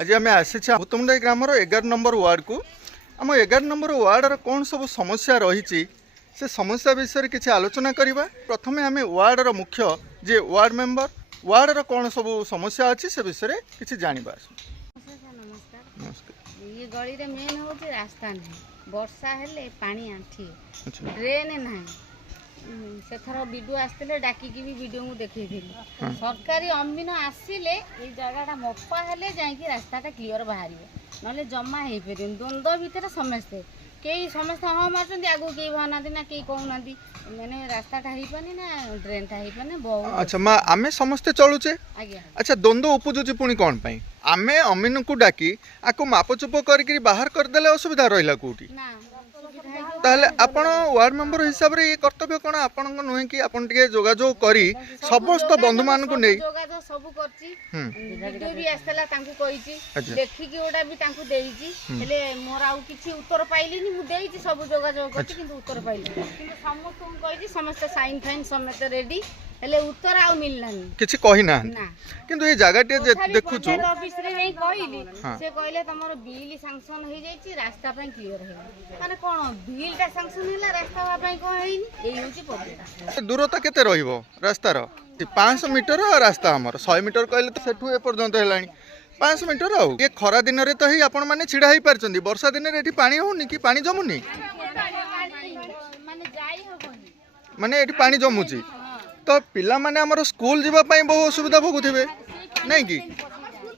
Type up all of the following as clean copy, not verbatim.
आज आम आसी भूतमुंडाई ग्राम 11 नंबर वार्ड को आम 11 नंबर वार्डर कौन सब समस्या रही से समस्या विषय किसी आलोचना करवा। प्रथम आम वार्डर मुख्य जे वार्ड मेंबर वार्डर कौन सब समस्या अच्छी से विषय किसी जानवा। नमस्कार। ये गली रे मेन हो रास्ता नहीं वर्षा हेले पानी आंठी ड्रेन ना से थर वीडियो आसते डाकिकी भी वीडियो को देखी सरकारी अमीन आसिले ये जगह मपा हेले जाकि रास्ताटा क्लीयर बाहर ना जमा हो पार द्वंद्व भितर समस्ते कई समस्ते हाँ मार्च आगू कई बाहर ना कई कहना मैंने रास्ताटा हो पानी ना ड्रेनटा हो पाने बहुत। अच्छा माँ आम समस्ते चलुचे। अच्छा द्वंद्व उपजुची पुणी कौन पाई आमे अमीन को डाकी आपको मापचुप करके बाहर करदे असुविधा रहा कौटी ताहले आपण वार्ड मेंबर हिसाब रे ये कर्तव्य कोन आपण नुहे कि आपण टिके जोगाजोग करी समस्त बंधु मान को नै जोगाजोग सब करची वीडियो भी आस्तला तांको कहिची देखि कि ओडा भी तांको देइची हेले मोर आउ किछि उत्तर पाइली नि मु देइची सब जोगाजोग करची किंतु उत्तर पाइली किंतु समस्त को कहिची समस्त साइन फाइन समस्त रेडी हेले उत्तर आउ मिललानी किछि कहि ना किंतु ए जागा टे देखु छु ऑफिस रे नै कहिली से कहले तमरो बिल सैंक्शन हो जाईची रास्ता पय क्लियर हे माने कोन बिल ता सैंक्शन होला रास्ता पय को हेइनी एई होची प्रॉब्लम। दूरता केते रहिबो रास्ता रो 500 मीटर रास्ता हमर 100 मीटर कहले तो सेठु ए पर्यंत हेलानी 500 मीटर आउ ये खरा दिन रे तो ही आपण माने छिडा ही परचंदी वर्षा दिन रे एठी पानी होनी कि पानी जमुनी माने जाई होबनी माने एठी पानी जमुची तो पिला माने हमर स्कूल जीवा पई बहुत असुविधा भोगुथिबे नहीं कि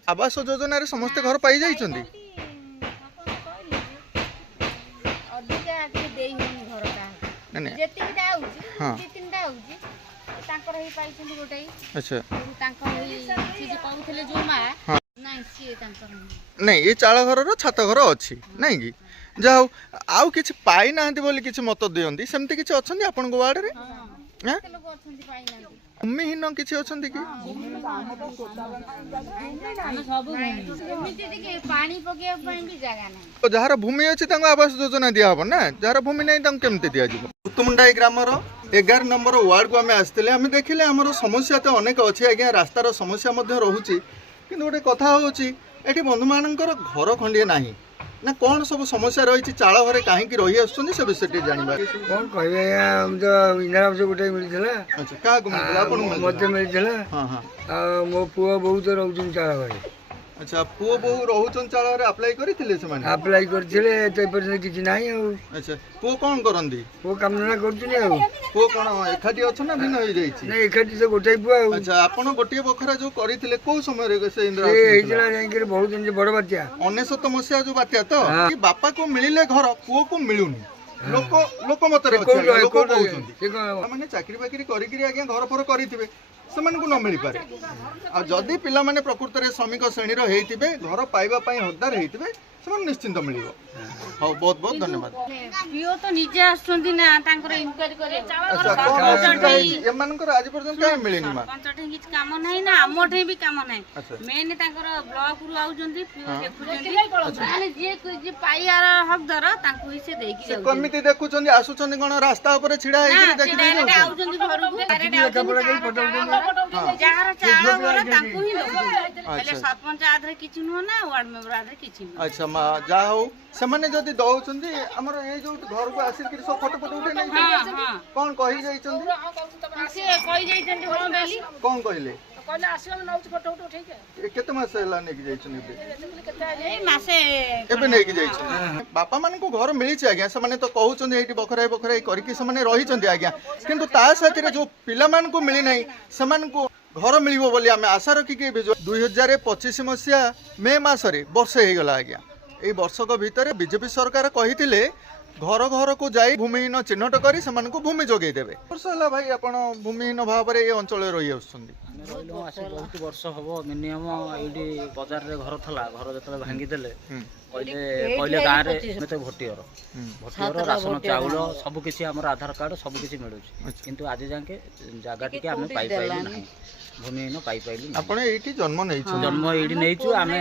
आवास योजना रे समस्त घर पाई जाई चंदी अधिका के देई होनी घर का नहीं जेतिटा आउची दी तीनटा आउची तांकर ही पाई चंदी गोटाई। अच्छा तांकर ही चीज कहउथले जो मा नहीं सी तांकर नहीं ये चाल घर रो छात घर अच्छी नहीं कि जाओ आउ किछि पाई नाहंती बोली किछि मत दियंती सेमती किछि अछंती आपन को वार्ड रे हैं लोग अछंती पाई नांती भूमिहीन किसी अच्छा कि जार भूमि अच्छी आवास योजना दिहब ना जार भूमि नहीं केमती दि भूतमुंडाई ग्राम 11 नंबर वार्ड को आम आसते आम देखिले आम समस्या तो अनेक अच्छी आज्ञा रास्तार समस्या रोचे कि गोटे कथा हूँ ये बंधु मान घर खंडिए ना ना कौन सब समस्या रही चाल घरे कहीं रही आसुँच से विषय जानवा कौन कह इंदिरा आवास गोटे मिलता मत मिलता मो पुआ बहुत रोच चाल घरे। अच्छा पुओ बहु रोचन चाल घरे अप्लाई करथिले से माने अप्लाई करथिले तो पर्यंत किछि नाही आ। अच्छा पुओ कोन करंदी पुओ काम ना करथिले आ पुओ कोन एखाटी अछ ना भिन्न होई जाईछि नहीं एखाटी से गोटे पुआ। अच्छा आपण गोटे बखरा जो करथिले को समय रे से इंदिरा ए हेजला जाई बहुत दिन बड़ बात्या 19 मसिया जो बात्या तो कि बापा को मिलिले घर पुओ को मिलुनी लोक लोक मत रे लोक कहउछंती माने चाकरी बाकरी करी करी आज्ञा घर पर करिथिबे सेमान को न मिल पारे आ जदि पिला माने प्रकृत रे श्रमिक श्रेणी रो हेइथिबे घर पाइबा पई हकदार हेइथिबे सेमान निश्चिंत मिलिबो। हां बहुत बहुत धन्यवाद। पियो तो निजे आछंती ना तांकर इंक्वायरी करे ए मानकर आज पर्यंत काय मिलेनी मा पंचटे किछ काम नाही ना आमठे भी काम नाही मेन तांकर ब्लॉक रु आउजंती पियो देखुजंती माने जे पाइयार हकदार तांको ही से देकी जाउ कमिटी देखुचंदी आसुचंदी कोन रास्ता ऊपर छिडा हेकि देखि डायरेक्ट आउजंती घर को जहार चाल घर तांको ही पहले सरपंच आधरे किछ न ना वार्ड मेंबर आधरे किछ न। अच्छा मा जा हो से माने जदी दउचंदी हमर ए जो घर को आसिर कि सब फोटो फोटो उठे नै कोन कहि जाइचंदी से कहि जाइचंदी हो बेली कोन कहिले कहले आसियो न नउच फोटो फोटो ठीक है केते मास हला नै कि जाइचंदी ए मासे एबे नै कि जाइचंदी बापा मान को घर मिली छै आज्ञा से माने तो कहउचंदी एठी बखराई करि कि से माने रही चंदी आज्ञा किंतु ता साथी रे जो पिला मान को मिली नै से मान को घर मिलिबो बोली आमे आशा रखी के 2025 मसिया मे मासरे वर्ष हे गला आज्ञा ए वर्षक भितर बीजेपी सरकार कहिथिले घर घर को जाई भूमिहीन चिन्हट करी सेमान को भूमि जोगै देबे वर्ष हला भाई आपण भूमिहीन भाव रे ए अंचल रही आछुंदी रहिलो आसी बहुत वर्ष हबो मिनिमम एडी बाजार रे घर थला घर जतले भांगी देले पहिले गाँ रे मते भोटियर राशन चाउल सब किछि हमर आधार कार्ड सब किछि मिलुछि किंतु आज जाके जागा टिके हम पाई पाइली नाही भूमिहीन पाई पाइली आपण एठी जन्म नै छु जन्म एडी नै छु आमे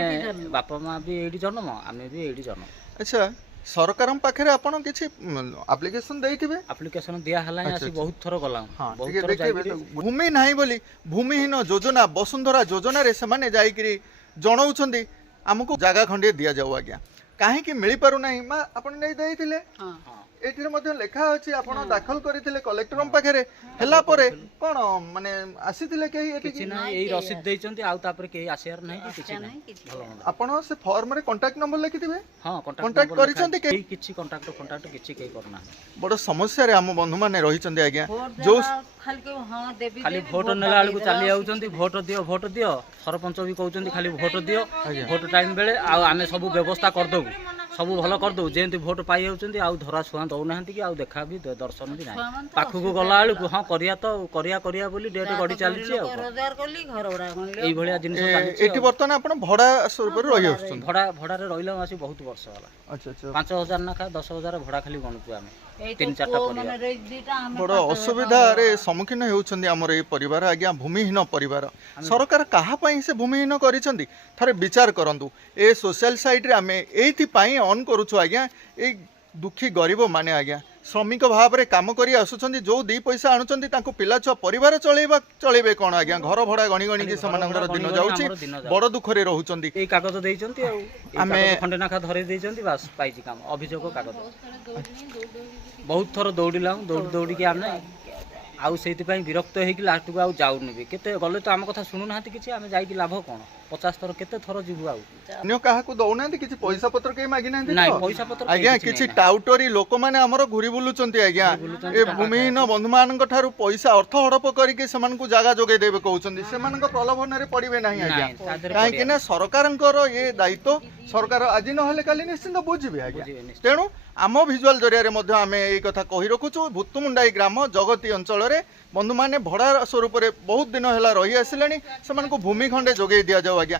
बापा मां भी एडी जन्म आमे भी एडी जन्म। अच्छा सरकारम पाखरे आपण किछि एप्लीकेशन देइथिबे एप्लीकेशन दिया हला आसी बहुत थरो गला बहुत थरो जाई भूमि नाही बोली भूमिहीन योजना वसुंधरा योजना रे से माने जाई करी जणाउछंदी आमको जगह खंडे दिया जाऊ आज्ञा कहीं मिल पार ना माँ आपण नहीं देइथिले एठी मध्ये लेखा अछि आपण दाखल करिथिले कलेक्टर पाखरे हला परे कोन माने आसीथिले केही एठी किछि ना एई रसीद देइचंती आउ तापर केही आसियार नै किछि नै भलो आपण से फॉर्म रे कांटेक्ट नंबर लिखिथिबे हां कांटेक्ट करिसंती के किछि कांटेक्ट किछि केही करना बड़ समस्या रे हम बंधु माने रहिचंती आज्ञा जो खाली भोट नेला आलू चली आउचंती भोट दियो सरपंच भी कहउचंती खाली भोट दियो भोट टाइम बेले आ आमे सब व्यवस्था कर दउ सब भलो कर दउ जेंति भोट पाई आउचंती आ धरा छुआ दउ नाहंती कि आ देखा भी दर्शन भी नाही पाखु गला आलू हां करिया तो करिया बोली डेट गडी चली छी आ रोजगार करली घर उड़ा गणले एई भलिया जिनिस चली छी एठी वर्तमान आपण भड़ा स्वरूप रे रहि आछन भड़ा रे रहिला आसी बहुत वर्ष होला अच्छा अच्छा 5000 ना खा 10000 भड़ा खाली गणुचु आमे 3-4टा परिवार बड़ असुविधा रे सम्मुखीन होउछन्दी हमर ए परिवार आज्ञा भूमिहीन परिवार सरकार कहा पई से भूमिहीन करिसंदी थारे विचार करंतु ए सोशल साइट रे आमे एथि पई ऑन करूछु आज्ञा ए दुखी गरीब माने आज्ञा श्रमिक भाव रे काम करी आसुछन्दी जो 2 पैसा आनुछन्दी तांको पिला छुआ परिवार चलेबे कोन आज्ञा घर भड़ा गणी गणी कि समानंगर दिन जाउची बड़ दुख रे रहउछन्दी ए कागज देइचंती आ आमे खंडे नाखा धरे देइचंती बस पाइची काम अभियोग कागज बहुत थर दौड़िला दौड़ी के आमे आउ सेति पई विरक्त हे कि लास्ट को आउ जाउनी भी केते गले तो आम कथा सुनु नाहंती किछि आमे जाई कि लाभ कोन 50 थर केते थर जिबु आउ अन्य काहा को दउना किछि पैसा पत्र के मागी नाहंती नाही पैसा पत्र आज्ञा किछि टाउटरी लोक माने हमर घुरी बुलुचंती आज्ञा ए भूमिहीन बंधु मानक ठारू पैसा अर्थ हड़प करी के समान को जागा जोगे देबे कहउचंदी समान को प्रलोभन रे पड़िबे नाही आज्ञा काहे कि ना सरकारंकर ये दायित्व सरकार आज न हले काली निश्चित बुझिबे आज्ञा तेणु आम भिजुआल जरिया मध्य आम यही कथा कही रखुचु भूतमुंडाई ग्राम जगती अंचल बंधु मैंने भड़ा स्वरूप बहुत दिन है रही आसिले से भूमि खंडे जोगे दि जाऊ आज्ञा